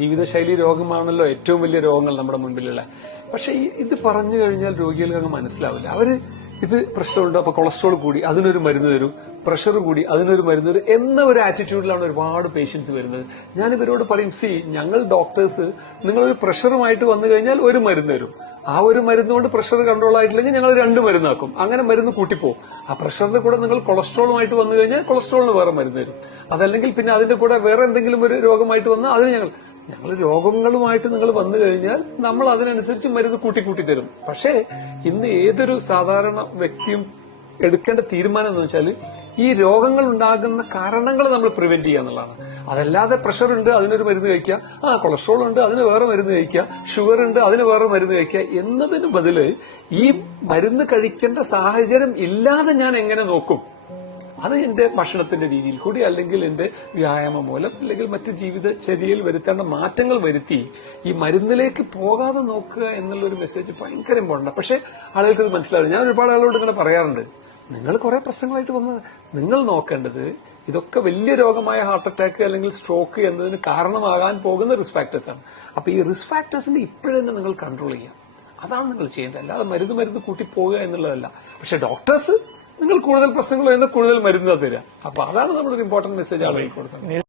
ജീവിതശൈലി രോഗമാണല്ലോ ഏറ്റവും വലിയ രോഗങ്ങൾ നമ്മുടെ മുൻപിലുള്ള. പക്ഷെ ഇത് പറഞ്ഞു കഴിഞ്ഞാൽ രോഗികൾക്ക് അങ്ങ് മനസ്സിലാവില്ല. അവര് ഇത് പ്രശ്നമുണ്ട്, അപ്പൊ കൊളസ്ട്രോൾ കൂടി അതിനൊരു മരുന്ന് തരും, പ്രഷർ കൂടി അതിനൊരു മരുന്ന് തരും എന്ന ഒരു ആറ്റിറ്റ്യൂഡിലാണ് ഒരുപാട് പേഷ്യൻസ് വരുന്നത്. ഞാൻ ഇവരോട് പറയും, ഞങ്ങൾ ഡോക്ടേഴ്സ് നിങ്ങളൊരു പ്രഷറുമായിട്ട് വന്നു കഴിഞ്ഞാൽ ഒരു മരുന്ന് തരും, ആ ഒരു മരുന്ന് കൊണ്ട് പ്രഷർ കൺട്രോൾ ആയിട്ടില്ലെങ്കിൽ ഞങ്ങൾ 2 മരുന്നാക്കും, അങ്ങനെ മരുന്ന് കൂട്ടിപ്പോവും. ആ പ്രഷറിന്റെ കൂടെ നിങ്ങൾ കൊളസ്ട്രോളുമായിട്ട് വന്നു കഴിഞ്ഞാൽ കൊളസ്ട്രോളിന് വേറെ മരുന്ന് തരും, അതല്ലെങ്കിൽ പിന്നെ അതിന്റെ കൂടെ വേറെ എന്തെങ്കിലും ഒരു രോഗമായിട്ട് വന്നാൽ അതിന് ഞങ്ങൾ രോഗങ്ങളുമായിട്ട് നിങ്ങൾ വന്നു കഴിഞ്ഞാൽ നമ്മൾ അതിനനുസരിച്ച് മരുന്ന് കൂട്ടി തരും. പക്ഷേ ഇന്ന് ഏതൊരു സാധാരണ വ്യക്തിയും എടുക്കേണ്ട തീരുമാനം എന്ന് വെച്ചാൽ ഈ രോഗങ്ങൾ ഉണ്ടാകുന്ന കാരണങ്ങൾ നമ്മൾ പ്രിവെന്റ് ചെയ്യുക എന്നുള്ളതാണ്. അതല്ലാതെ പ്രഷർ ഉണ്ട് അതിനൊരു മരുന്ന് കഴിക്കുക, കൊളസ്ട്രോൾ ഉണ്ട് അതിന് വേറെ മരുന്ന് കഴിക്കുക, ഷുഗർ ഉണ്ട് അതിന് വേറെ മരുന്ന് കഴിക്കുക എന്നതിന് ബദല് ഈ മരുന്ന് കഴിക്കേണ്ട സാഹചര്യം ഇല്ലാതെ ഞാൻ എങ്ങനെ നോക്കും, അത് എന്റെ ഭക്ഷണത്തിന്റെ രീതിയിൽ കൂടി അല്ലെങ്കിൽ എന്റെ വ്യായാമം മൂലം അല്ലെങ്കിൽ മറ്റ് ജീവിതചര്യയിൽ വരുത്തേണ്ട മാറ്റങ്ങൾ വരുത്തി ഈ മരുന്നിലേക്ക് പോകാതെ നോക്കുക എന്നുള്ളൊരു മെസ്സേജ് ഭയങ്കര ഇമ്പോർട്ടന്റ്. പക്ഷെ ആളുകൾക്ക് ഇത് മനസ്സിലാവില്ല. ഞാൻ ഒരുപാട് ആളുകളോട് ഇങ്ങനെ പറയാറുണ്ട്, നിങ്ങൾ കുറെ പ്രശ്നങ്ങളായിട്ട് വന്ന് നിങ്ങൾ നോക്കേണ്ടത് ഇതൊക്കെ വലിയ രോഗമായ ഹാർട്ട് അറ്റാക്ക് അല്ലെങ്കിൽ സ്ട്രോക്ക് എന്നതിന് കാരണമാകാൻ പോകുന്ന റിസ്ക് ഫാക്ടേഴ്സ് ആണ്. അപ്പൊ ഈ റിസ്ക് ഫാക്ടേഴ്സിന്റെ ഇപ്പോഴെന്നെ നിങ്ങൾ കൺട്രോൾ ചെയ്യുക, അതാണ് നിങ്ങൾ ചെയ്യേണ്ടത്. അല്ലാതെ മരുന്ന് കൂട്ടി പോകുക എന്നുള്ളതല്ല. പക്ഷെ ഡോക്ടേഴ്സ് നിങ്ങൾ കൂടുതൽ പ്രശ്നങ്ങൾ വരുന്ന കൂടുതൽ മരുന്ന് തരിക. അപ്പൊ അതാണ് നമ്മളൊരു ഇമ്പോർട്ടന്റ് മെസ്സേജ് ആളുകൾക്ക് കൊടുക്കുന്നത്.